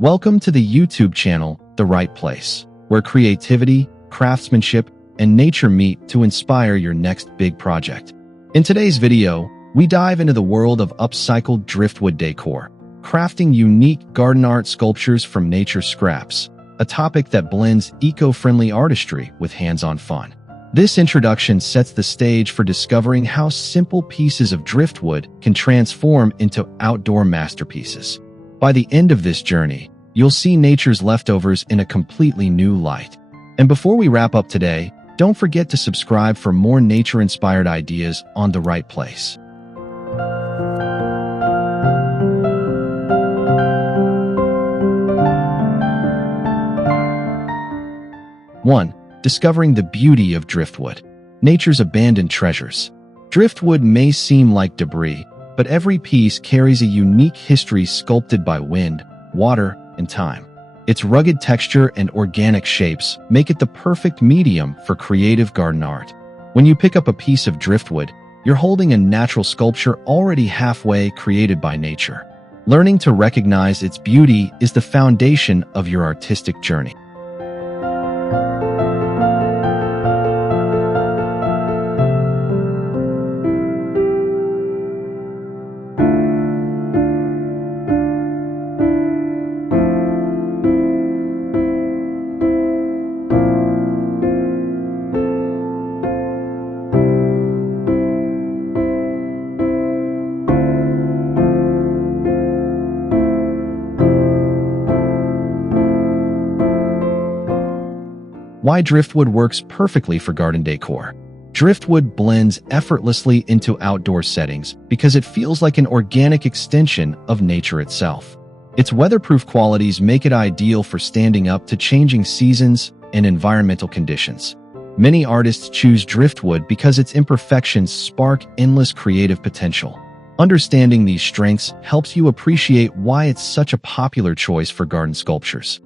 Welcome to the YouTube channel, The Right Place, where creativity, craftsmanship, and nature meet to inspire your next big project. In today's video, we dive into the world of upcycled driftwood decor, crafting unique garden art sculptures from nature's scraps, a topic that blends eco-friendly artistry with hands-on fun. This introduction sets the stage for discovering how simple pieces of driftwood can transform into outdoor masterpieces. By the end of this journey, you'll see nature's leftovers in a completely new light. And before we wrap up today, don't forget to subscribe for more nature-inspired ideas on The Right Place. One, discovering the beauty of driftwood, nature's abandoned treasures. Driftwood may seem like debris, but every piece carries a unique history sculpted by wind, water, and time. Its rugged texture and organic shapes make it the perfect medium for creative garden art. When you pick up a piece of driftwood, you're holding a natural sculpture already halfway created by nature. Learning to recognize its beauty is the foundation of your artistic journey. Why driftwood works perfectly for garden decor. Driftwood blends effortlessly into outdoor settings because it feels like an organic extension of nature itself. Its weatherproof qualities make it ideal for standing up to changing seasons and environmental conditions. Many artists choose driftwood because its imperfections spark endless creative potential. Understanding these strengths helps you appreciate why it's such a popular choice for garden sculptures.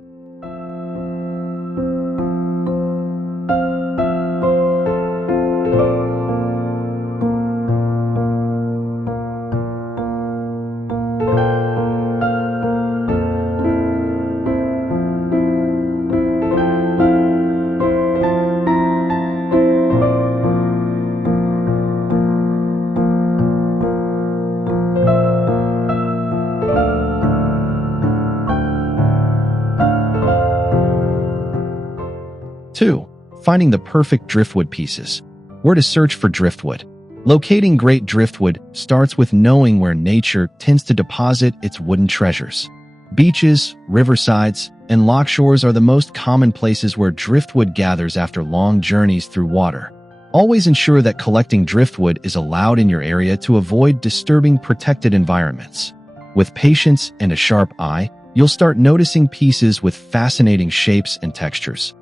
2. Finding the perfect driftwood pieces. Where to search for driftwood. Locating great driftwood starts with knowing where nature tends to deposit its wooden treasures. Beaches, riversides, and lockshores are the most common places where driftwood gathers after long journeys through water. Always ensure that collecting driftwood is allowed in your area to avoid disturbing protected environments. With patience and a sharp eye, you'll start noticing pieces with fascinating shapes and textures.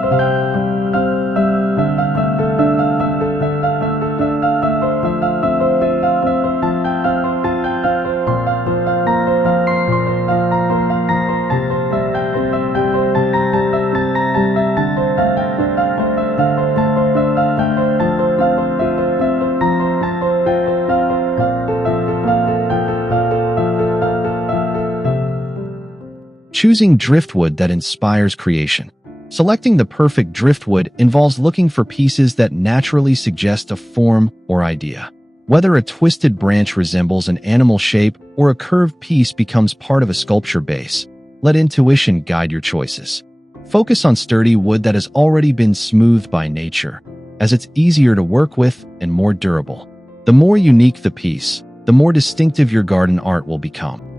3. Choosing driftwood that inspires creation. Selecting the perfect driftwood involves looking for pieces that naturally suggest a form or idea. Whether a twisted branch resembles an animal shape or a curved piece becomes part of a sculpture base, let intuition guide your choices. Focus on sturdy wood that has already been smoothed by nature, as it's easier to work with and more durable. The more unique the piece, the more distinctive your garden art will become.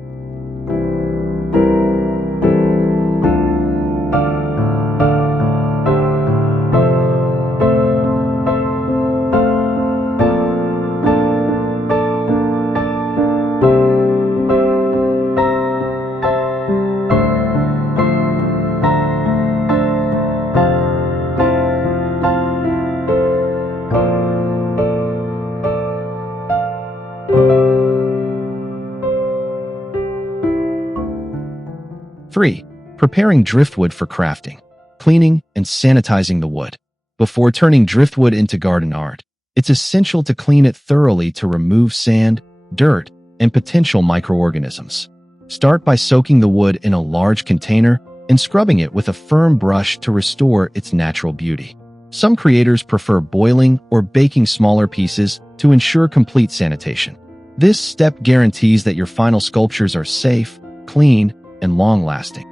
3. Preparing driftwood for crafting. Cleaning and sanitizing the wood. Before turning driftwood into garden art, it's essential to clean it thoroughly to remove sand, dirt, and potential microorganisms. Start by soaking the wood in a large container and scrubbing it with a firm brush to restore its natural beauty. Some creators prefer boiling or baking smaller pieces to ensure complete sanitation. This step guarantees that your final sculptures are safe, clean, and long-lasting.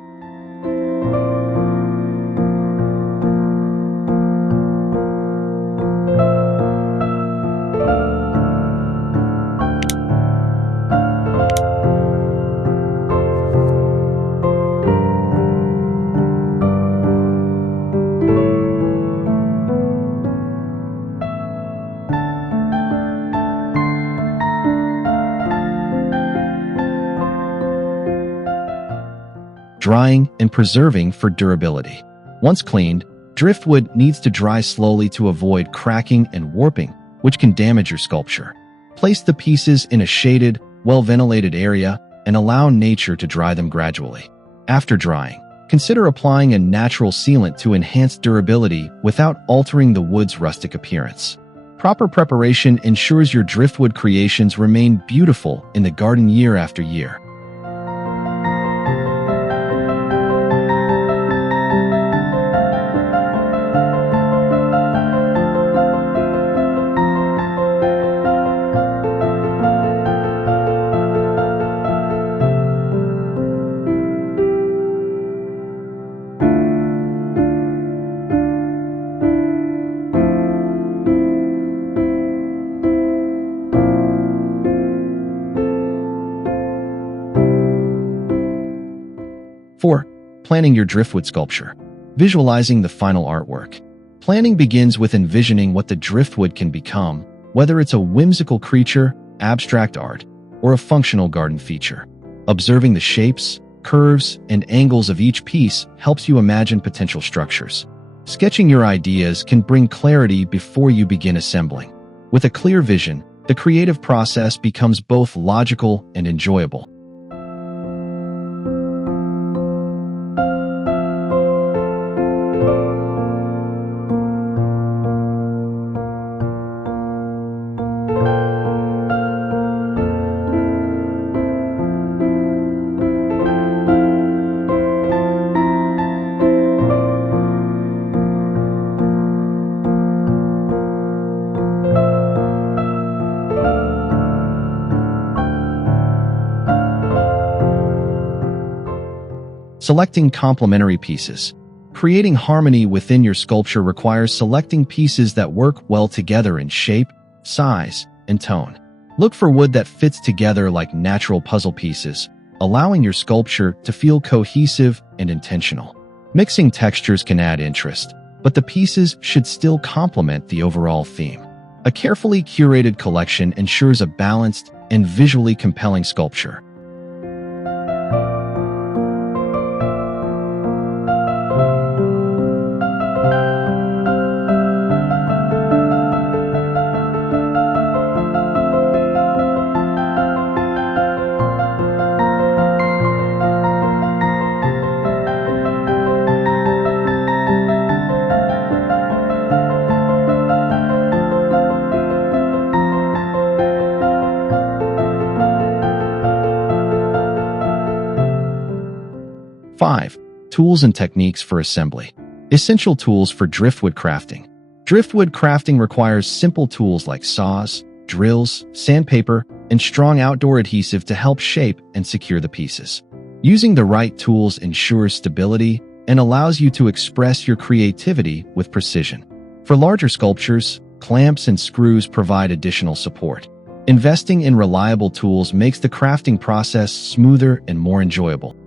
Drying and preserving for durability. Once cleaned, driftwood needs to dry slowly to avoid cracking and warping, which can damage your sculpture. Place the pieces in a shaded, well-ventilated area and allow nature to dry them gradually. After drying, consider applying a natural sealant to enhance durability without altering the wood's rustic appearance. Proper preparation ensures your driftwood creations remain beautiful in the garden year after year. Four, planning your driftwood sculpture. Visualizing the final artwork. Planning begins with envisioning what the driftwood can become, whether it's a whimsical creature, abstract art, or a functional garden feature. Observing the shapes, curves, and angles of each piece helps you imagine potential structures. Sketching your ideas can bring clarity before you begin assembling. With a clear vision, the creative process becomes both logical and enjoyable. Selecting complementary pieces. Creating harmony within your sculpture requires selecting pieces that work well together in shape, size, and tone. Look for wood that fits together like natural puzzle pieces, allowing your sculpture to feel cohesive and intentional. Mixing textures can add interest, but the pieces should still complement the overall theme. A carefully curated collection ensures a balanced and visually compelling sculpture. 5. Tools and techniques for assembly. Essential tools for driftwood crafting. Driftwood crafting requires simple tools like saws, drills, sandpaper, and strong outdoor adhesive to help shape and secure the pieces. Using the right tools ensures stability and allows you to express your creativity with precision. For larger sculptures, clamps and screws provide additional support. Investing in reliable tools makes the crafting process smoother and more enjoyable.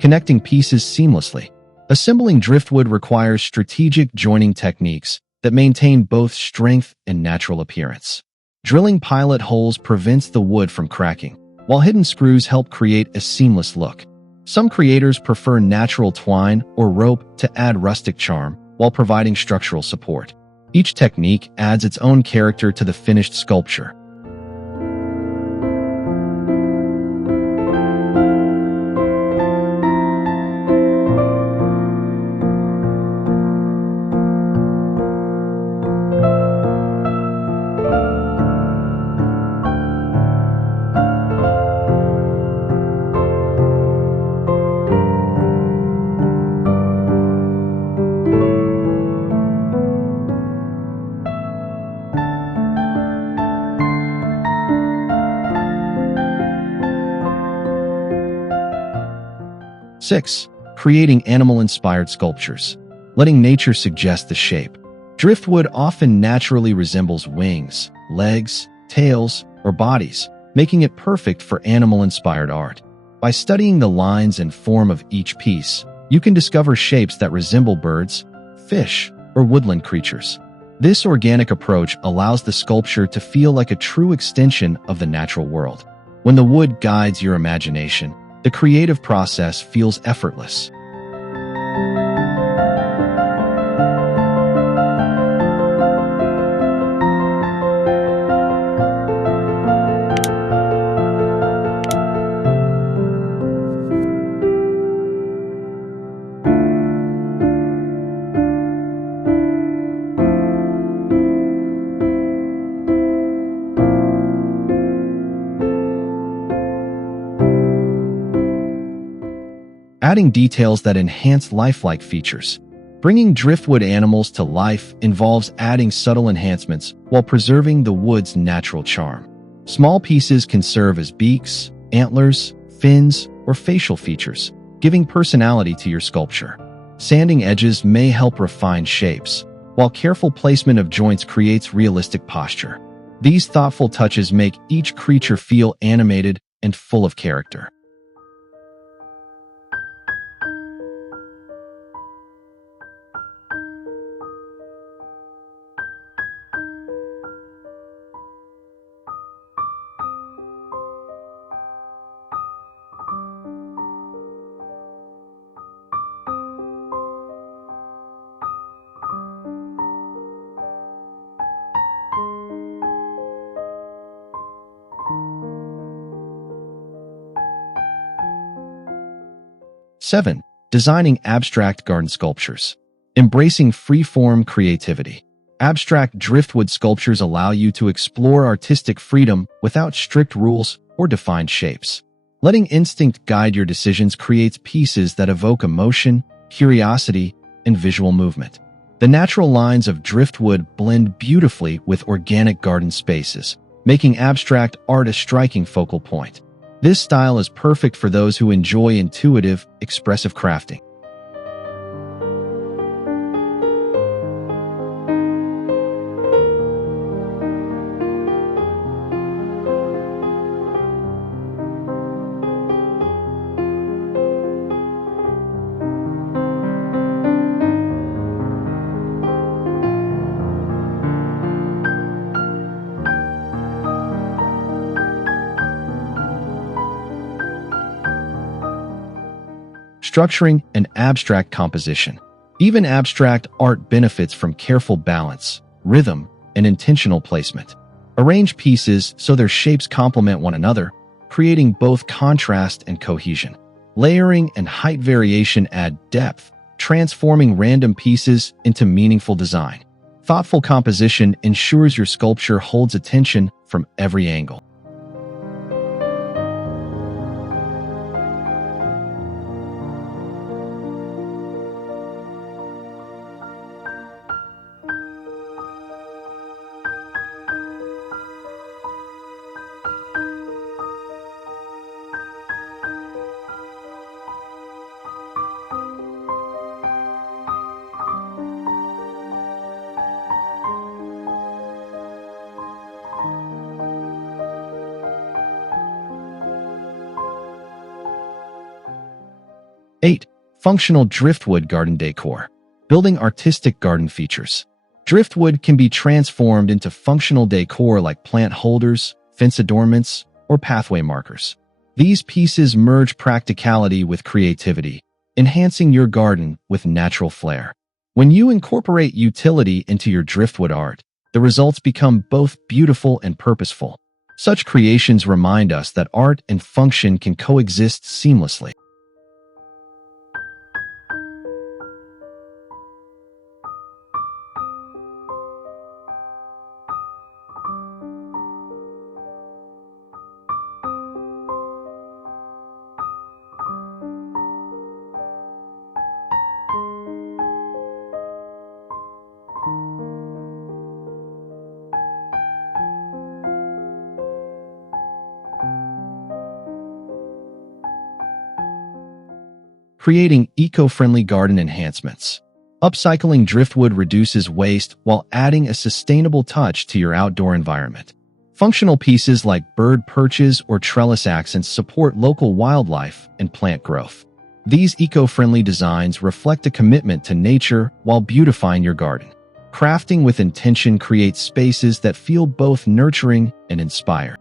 Connecting pieces seamlessly. Assembling driftwood requires strategic joining techniques that maintain both strength and natural appearance. Drilling pilot holes prevents the wood from cracking, while hidden screws help create a seamless look. Some creators prefer natural twine or rope to add rustic charm while providing structural support. Each technique adds its own character to the finished sculpture. Six, creating animal-inspired sculptures, letting nature suggest the shape. Driftwood often naturally resembles wings, legs, tails, or bodies, making it perfect for animal-inspired art. By studying the lines and form of each piece, you can discover shapes that resemble birds, fish, or woodland creatures. This organic approach allows the sculpture to feel like a true extension of the natural world. When the wood guides your imagination, the creative process feels effortless. Adding details that enhance lifelike features. Bringing driftwood animals to life involves adding subtle enhancements while preserving the wood's natural charm. Small pieces can serve as beaks, antlers, fins, or facial features, giving personality to your sculpture. Sanding edges may help refine shapes, while careful placement of joints creates realistic posture. These thoughtful touches make each creature feel animated and full of character. 7. Designing abstract garden sculptures. Embracing free-form creativity. Abstract driftwood sculptures allow you to explore artistic freedom without strict rules or defined shapes. Letting instinct guide your decisions creates pieces that evoke emotion, curiosity, and visual movement. The natural lines of driftwood blend beautifully with organic garden spaces, making abstract art a striking focal point. This style is perfect for those who enjoy intuitive, expressive crafting. Structuring and abstract composition. Even abstract art benefits from careful balance, rhythm, and intentional placement. Arrange pieces so their shapes complement one another, creating both contrast and cohesion. Layering and height variation add depth, transforming random pieces into meaningful design. Thoughtful composition ensures your sculpture holds attention from every angle. 8. Functional driftwood garden decor. Building artistic garden features. Driftwood can be transformed into functional decor like plant holders, fence adornments, or pathway markers. These pieces merge practicality with creativity, enhancing your garden with natural flair. When you incorporate utility into your driftwood art, the results become both beautiful and purposeful. Such creations remind us that art and function can coexist seamlessly. Creating eco-friendly garden enhancements. Upcycling driftwood reduces waste while adding a sustainable touch to your outdoor environment. Functional pieces like bird perches or trellis accents support local wildlife and plant growth. These eco-friendly designs reflect a commitment to nature while beautifying your garden. Crafting with intention creates spaces that feel both nurturing and inspired.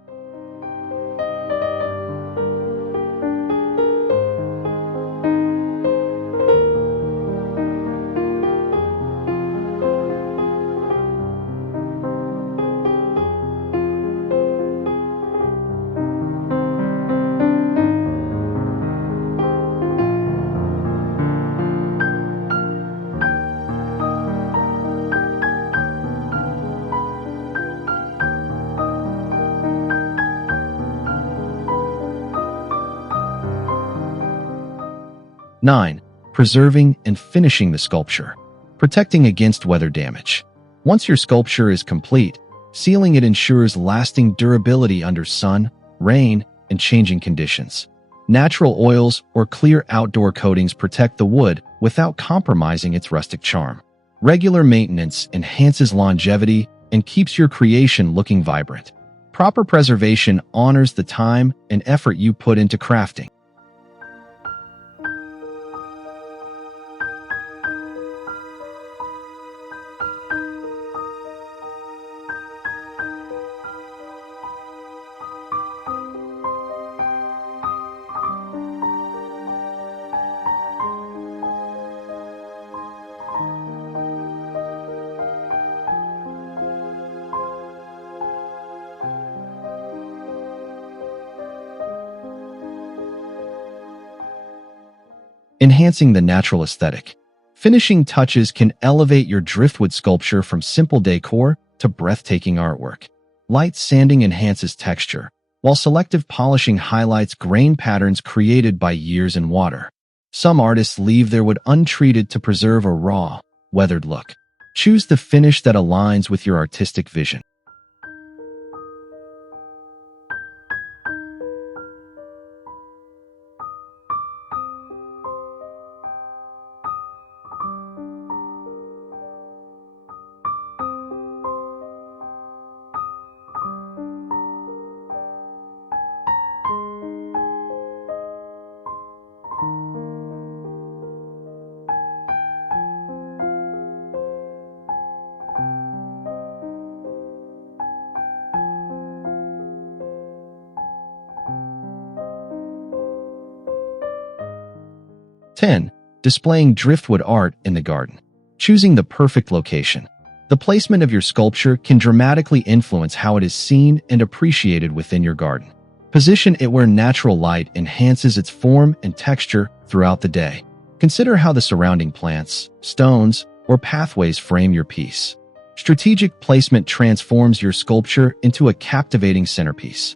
Nine, preserving and finishing the sculpture. Protecting against weather damage. Once your sculpture is complete, sealing it ensures lasting durability under sun, rain, and changing conditions. Natural oils or clear outdoor coatings protect the wood without compromising its rustic charm. Regular maintenance enhances longevity and keeps your creation looking vibrant. Proper preservation honors the time and effort you put into crafting. Enhancing the natural aesthetic. Finishing touches can elevate your driftwood sculpture from simple decor to breathtaking artwork. Light sanding enhances texture, while selective polishing highlights grain patterns created by years in water. Some artists leave their wood untreated to preserve a raw, weathered look. Choose the finish that aligns with your artistic vision. Ten, displaying driftwood art in the garden. Choosing the perfect location. The placement of your sculpture can dramatically influence how it is seen and appreciated within your garden. Position it where natural light enhances its form and texture throughout the day. Consider how the surrounding plants, stones, or pathways frame your piece. Strategic placement transforms your sculpture into a captivating centerpiece.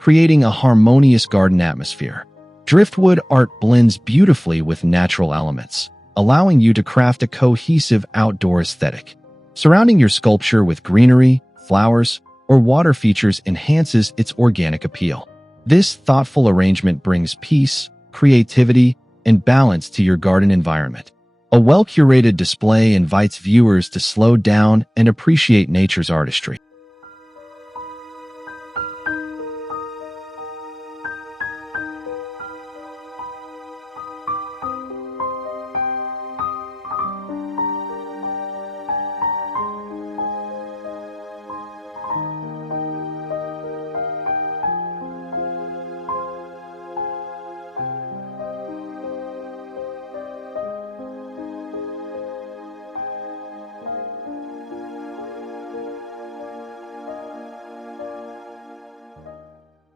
Creating a harmonious garden atmosphere. Driftwood art blends beautifully with natural elements, allowing you to craft a cohesive outdoor aesthetic. Surrounding your sculpture with greenery, flowers, or water features enhances its organic appeal. This thoughtful arrangement brings peace, creativity, and balance to your garden environment. A well-curated display invites viewers to slow down and appreciate nature's artistry.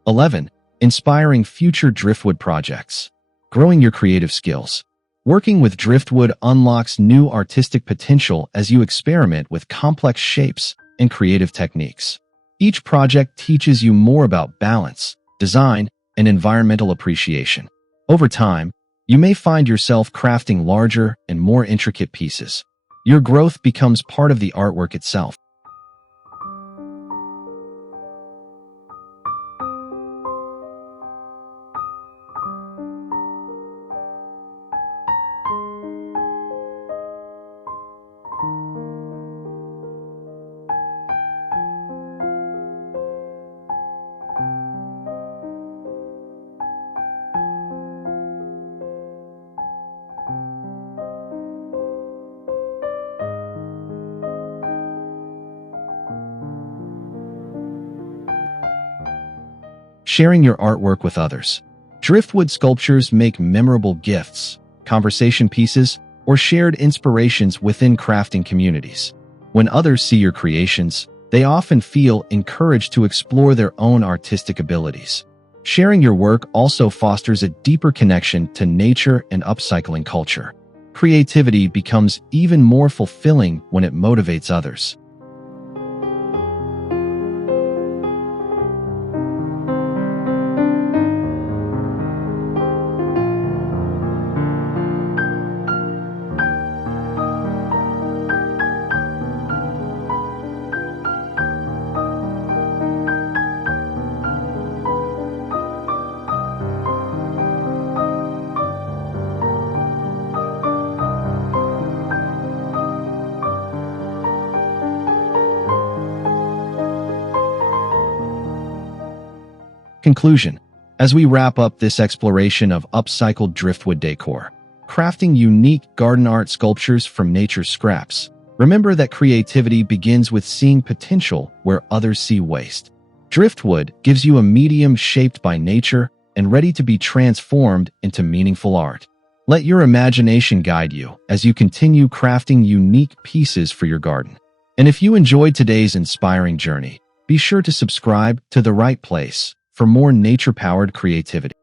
(11) Inspiring future driftwood projects. Growing your creative skills. Working with driftwood unlocks new artistic potential as you experiment with complex shapes and creative techniques. Each project teaches you more about balance, design, and environmental appreciation. Over time, you may find yourself crafting larger and more intricate pieces. Your growth becomes part of the artwork itself. Sharing your artwork with others. Driftwood sculptures make memorable gifts, conversation pieces, or shared inspirations within crafting communities. When others see your creations, they often feel encouraged to explore their own artistic abilities. Sharing your work also fosters a deeper connection to nature and upcycling culture. Creativity becomes even more fulfilling when it motivates others. Conclusion. As we wrap up this exploration of upcycled driftwood decor, crafting unique garden art sculptures from nature's scraps, remember that creativity begins with seeing potential where others see waste. Driftwood gives you a medium shaped by nature and ready to be transformed into meaningful art. Let your imagination guide you as you continue crafting unique pieces for your garden. And if you enjoyed today's inspiring journey, be sure to subscribe to The Right Place for more nature-powered creativity.